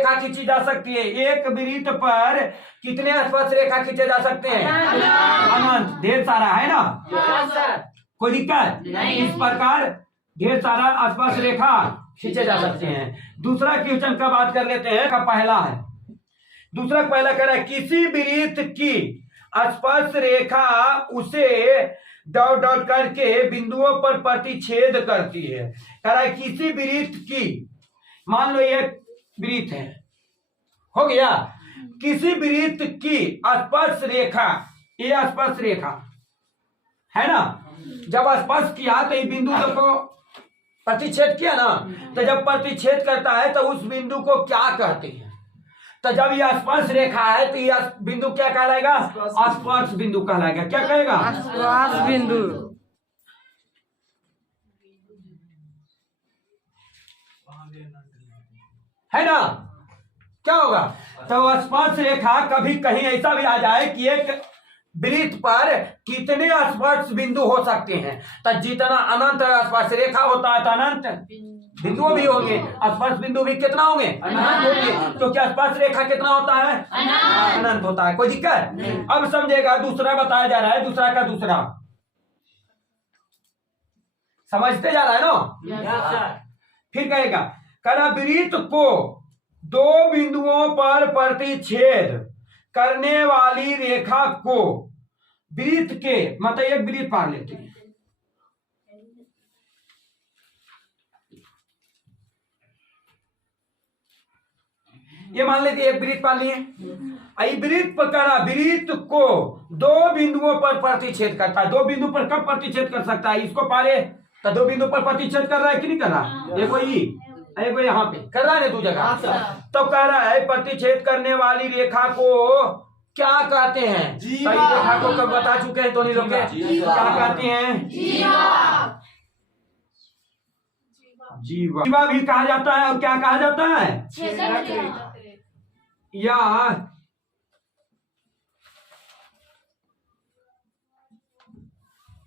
रेखा खींची जा सकती है? एक वृत्त पर कितने स्पर्श रेखा खींचे जा सकते हैं? अनंत, ढेर सारा, है ना? कोई दिक्कत नहीं। इस प्रकार ढेर सारा स्पर्श रेखा खींचे जा सकते हैं। दूसरा क्वेश्चन का बात कर लेते हैं, का पहला है। दूसरा पहला कह रहा है किसी वृत्त की स्पर्श रेखा उसे डॉट डॉट करके बिंदुओं पर प्रतिच्छेद करती है। कह रहा है किसी वृत्त की, मान लो ये वृत्त है, हो गया, किसी वृत्त की स्पर्श रेखा, ये स्पर्श रेखा है ना, जब स्पर्श किया तो ये बिंदु को प्रतिच्छेद किया ना, तो जब प्रतिच्छेद करता है तो उस बिंदु को क्या कहते हैं? तो जब यह स्पर्श रेखा है तो यह बिंदु क्या कहलाएगा? स्पर्श बिंदु कहलाएगा। क्या कहेगा? स्पर्श बिंदु, है ना? क्या होगा? तो स्पर्श रेखा कभी कहीं ऐसा भी आ जाए कि एक वृत्त पर कितने स्पर्श बिंदु हो सकते हैं, तो जितना अनंत स्पर्श रेखा होता है तो अनंत बिंदु भी होंगे, स्पर्श बिंदु भी कितना होंगे? अनंत होंगे। तो क्या स्पर्श रेखा कितना होता है? अनंत होता है। कोई दिक्कत? अब समझेगा, दूसरा बताया जा रहा है, दूसरा का दूसरा समझते जा रहा है ना? फिर कहेगा करा वृत्त को दो बिंदुओं पर प्रतिच्छेद करने वाली रेखा को वृत्त के, मतलब एक वृत्त पार लेते हैं, ये मान लेते एक वृत्त पार लिए, वृत्त पर करा वृत्त को दो बिंदुओं पर प्रतिच्छेद करता है। दो बिंदु पर कब प्रतिच्छेद कर सकता है? इसको पाले तो दो बिंदु पर प्रतिच्छेद कर रहा है कि नहीं कर रहा? देखो ये यहाँ पे कर रहा है ना, दो जगह। तो कह रहा है प्रतिच्छेद करने वाली रेखा को क्या कहते हैं? कई रेखा को कब बता चुके हैं तो नहीं लोग, क्या कहते हैं? जीवा भी कहा जाता है। और क्या कहा जाता है? या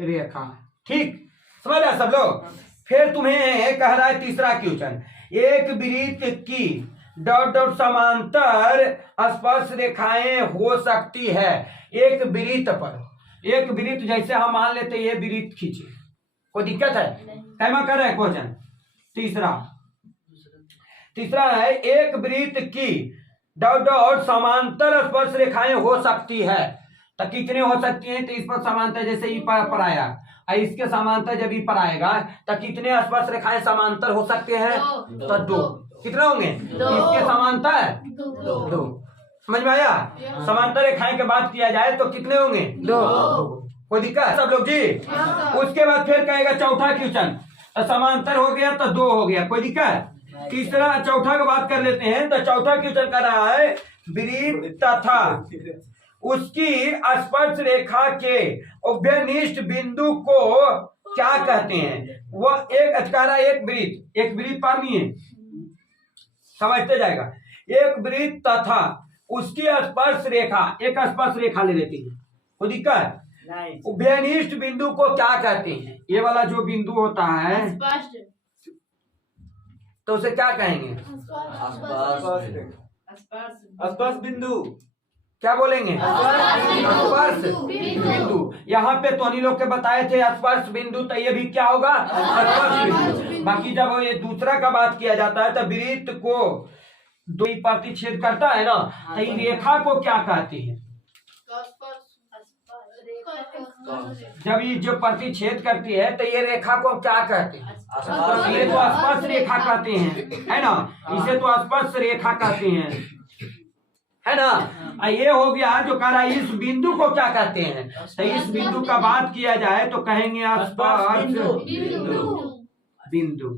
रेखा। ठीक, समझ रहे सब लोग? फिर तुम्हें कह रहा है तीसरा क्वेश्चन, एक वृत्त की डॉट डॉट समांतर स्पर्श रेखाएं हो सकती है एक वृत्त पर। एक वृत्त जैसे हम मान लेते ये वृत्त खींचे, कोई दिक्कत है? कैमा कर रहे हैं क्वेश्चन? तीसरा है एक वृत्त की डॉट डॉट समांतर स्पर्श रेखाएं हो सकती है। तो कितने हो सकती हैं? तो इस पर समांतर, जैसे ई पर आया, इसके समांतर जब ई पर आएगा तो कितने स्पर्श रेखाएं समांतर हो सकते हैं? तो दो। कितने होंगे? इसके समांतर दो। समझ में आया? समांतर रेखाएं की बात किया जाए तो कितने होंगे? दो। कोई दिक्कत सब लोग जी? उसके बाद फिर कहेगा चौथा क्वेश्चन, समांतर हो गया तो दो हो गया, कोई दिक्कत? तीसरा चौथा की बात कर लेते हैं। तो चौथा क्वेश्चन कर रहा है वृत्त तथा उसकी स्पर्श रेखा के उभयनिष्ठ बिंदु को क्या कहते हैं? वह एक अचकारा, एक वृत्त पानी है, समझते जाएगा। एक वृत्त तथा उसकी स्पर्श रेखा, एक स्पर्श रेखा ले लेती है, कोई दिक्कत? उभयनिष्ठ बिंदु को क्या कहते हैं? ये वाला जो बिंदु होता है तो उसे क्या कहेंगे? स्पर्श बिंदु। क्या बोलेंगे? स्पर्श बिंदु। यहाँ पे तोनी लोग के बताए थे स्पर्श बिंदु, तो ये भी क्या होगा? स्पर्श बिंदु। बाकी जब ये दूसरा का बात किया जाता है तो वृत्त को दो प्रतिच्छेद करता है ना, तो ये रेखा को क्या कहते हैं? जब ये जो प्रतिच्छेद करती है तो ये रेखा को क्या कहते हैं? तो ये तो स्पर्श रेखा कहते हैं, है ना? इसे तो स्पर्श रेखा कहते हैं, है ना? ये हो गया जो कह रहा है इस बिंदु को क्या कहते हैं? तो इस बिंदु का बात किया जाए तो कहेंगे स्पर्श बिंदु।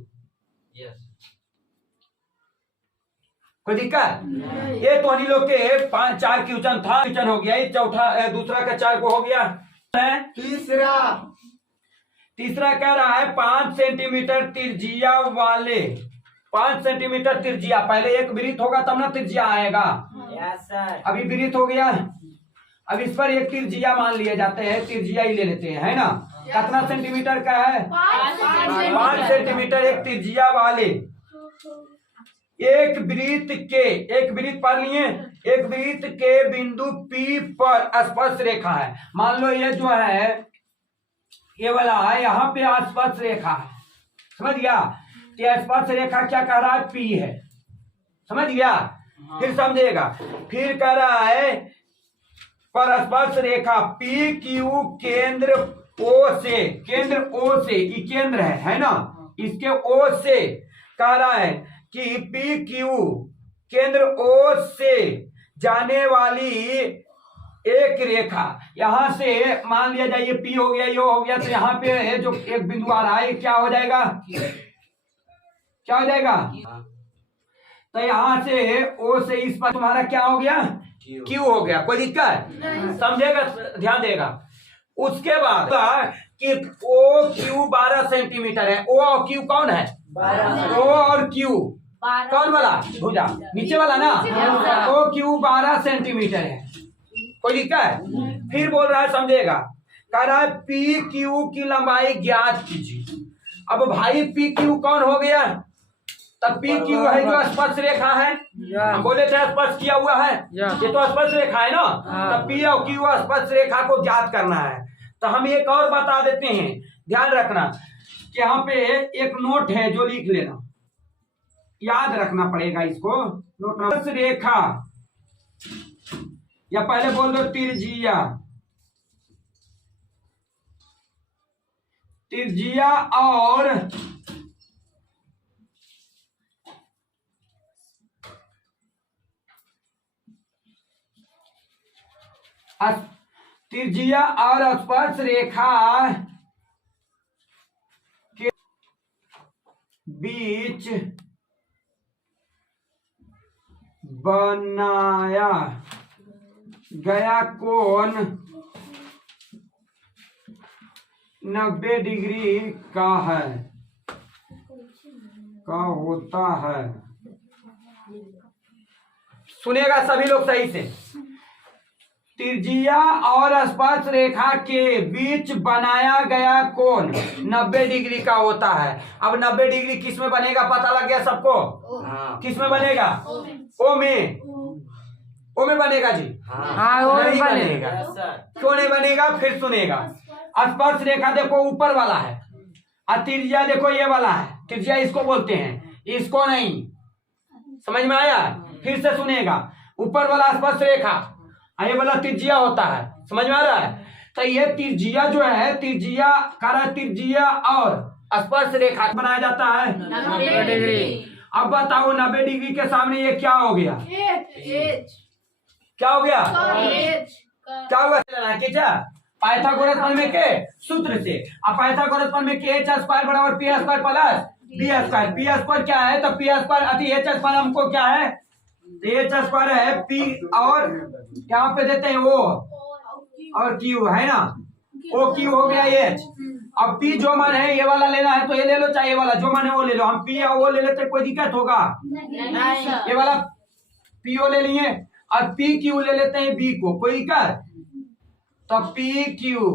कोई दिक्कत? ये तो लोग के 5-4 क्वेश्चन था, क्वेश्चन हो गया। ये चौथा, दूसरा का 4 को हो गया। तीसरा कह रहा है 5 सेंटीमीटर त्रिज्या वाले, 5 सेंटीमीटर त्रिज्या, पहले एक वृत्त होगा तब ना त्रिज्या आएगा। अभी वृत्त हो गया, अब इस पर एक त्रिज्या मान लिए जाते हैं, त्रिज्या ही ले लेते हैं, है ना? कितना सेंटीमीटर का है? 5 सेंटीमीटर एक त्रिज्या वाले एक वृत्त पढ़ लिए, एक वृत्त के बिंदु P पर स्पर्श रेखा है। मान लो ये जो है ये वाला है, यहाँ पे स्पर्श रेखा है, समझ गया? ये स्पर्श रेखा क्या कह रहा है? P है, समझ गया? फिर समझेगा, फिर कह रहा है पर स्पर्श रेखा पी क्यू केंद्र O से, ये केंद्र है ना, इसके O से कह रहा है कि पी क्यू केंद्र O से जाने वाली एक रेखा, यहां से मान लिया जाए ये P हो गया, ये हो गया, तो यहाँ पे जो एक बिंदु आ रहा है क्या हो जाएगा? क्या हो जाएगा? तो यहां से O से इस पर तुम्हारा क्या हो गया? Q हो गया। कोई दिक्कत? समझेगा, ध्यान देगा। उसके बाद कि O Q 12 सेंटीमीटर है। O और Q कौन है? O और Q कौन वाला? भुजा नीचे वाला ना। O Q 12 सेंटीमीटर है। कोई दिक्कत? फिर बोल रहा है, समझेगा, कह रहा है पी क्यू की लंबाई ज्ञात कीजिए। अब भाई पी क्यू कौन हो गया? तब पी क्यू है जो स्पर्श रेखा है, हम बोले थे स्पर्श किया हुआ है, ये तो स्पर्श रेखा है ना। तब पी और क्यू स्पर्श रेखा को ज्ञात करना है। तो हम एक और बता देते हैं, ध्यान रखना कि यहाँ पे एक नोट है जो लिख लेना, याद रखना पड़ेगा इसको। नोट रेखा या पहले बोल दो तिरजिया, और तिरजिया और स्पर्श रेखा के बीच बनाया गया कोण 90 डिग्री का है, का होता है। सुनेगा सभी लोग सही से। तिरजिया और स्पर्श रेखा के बीच बनाया गया कोण 90 डिग्री का होता है। अब 90 डिग्री किस में बनेगा? पता लग गया सबको? किस में बनेगा? ओ में। ओ में बनेगा जी? नहीं बनेगा। क्यों नहीं बनेगा? फिर सुनेगा। स्पर्श रेखा देखो ऊपर वाला है, और तिरजिया देखो ये वाला है। तिरजिया इसको बोलते हैं, इसको नहीं। समझ में आया? फिर से सुनेगा। ऊपर वाला स्पर्श रेखा, ये वाला तिरजिया होता है। समझ में आ रहा है? तो ये तिरजिया जो है, तिरजिया और स्पर्श रेखा बनाया जाता है 90 डिग्री। अब बताओ 90 डिग्री के सामने ये क्या हो गया? क्या हो गया? क्या होगा? क्या पाइथागोरस प्रमेय के सूत्र से। अब पाइथागोरस प्रमेय के h स्क्वायर बराबर p square plus b square. P square क्या है? तो पी स्क्वायर एच स्क्वायर हमको क्या है? एच स्क्वायर है पी, और यहाँ पे देते हैं ओ और क्यू है ना। ओ क्यू हो गया एच। अब पी जो मान है ये वाला लेना है तो ये ले लो, चाहे ये वाला जो मान है वो ले लो। हम पी या वो ले लेते कोई दिक्कत होगा? ये वाला पी ओ ले लिए और पी क्यू ले लेते हैं बी को, कोई दिक्कत? तो पी क्यू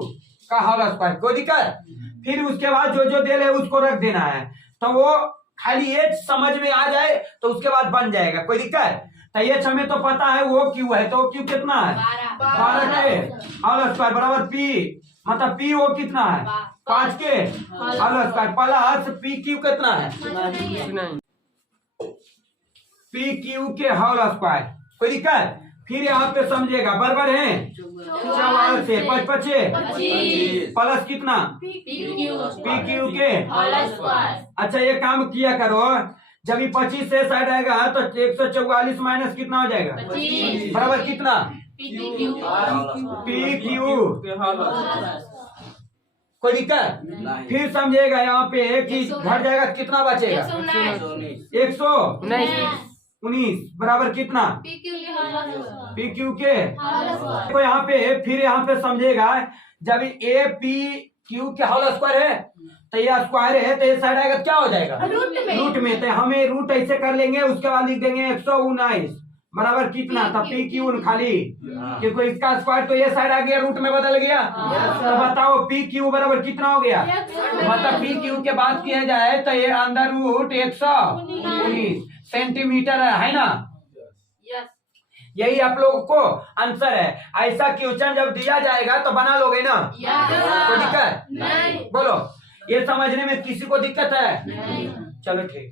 का होल स्क्वायर, कोई दिक्कत? फिर उसके बाद जो जो दे रहे उसको रख देना है, तो वो खाली एच समझ में आ जाए तो उसके बाद बन जाएगा। कोई दिक्कत? तो एच हमें तो पता है वो क्यू है, तो क्यू कितना है? 12 के होल स्क्वायर बराबर पी, मतलब पी वो कितना है? 5 के whole square plus p q कितना है? पी क्यू के होल स्क्वायर। कोई दिक्कत? फिर यहाँ पे समझेगा, बराबर है 44 से 5 प्लस कितना? पी क्यू के। अच्छा ये काम किया करो, जब ये 25 से साइड आएगा तो 144 माइनस कितना हो जाएगा? बराबर कितना? P Q. कोई दिक्कत? फिर समझेगा यहाँ पे कि घट जाएगा, कितना बचेगा? 119 बराबर कितना? पी क्यू के। तो यहाँ पे फिर यहाँ पे समझेगा, जब ए पी क्यू के होल स्क्वायर है तो ये स्क्वायर है तो ये साइड आएगा, क्या हो जाएगा? रूट में। तो हमें रूट ऐसे कर लेंगे, उसके बाद लिख देंगे 119 बराबर कितना? था पी क्यू खाली, क्योंकि इसका स्क्वायर तो ये साइड आ गया, रूट में बदल गया। तो बताओ पी क्यू बराबर कितना हो गया? मतलब पी क्यू के बात किया जाए तो ये अंदर रूट 119। सेंटीमीटर है ना? यस। यही आप लोगों को आंसर है। ऐसा क्वेश्चन जब दिया जाएगा तो बना लोगे ना? कोई दिक्कत नहीं। बोलो, ये समझने में किसी को दिक्कत है? नहीं। चलो ठीक।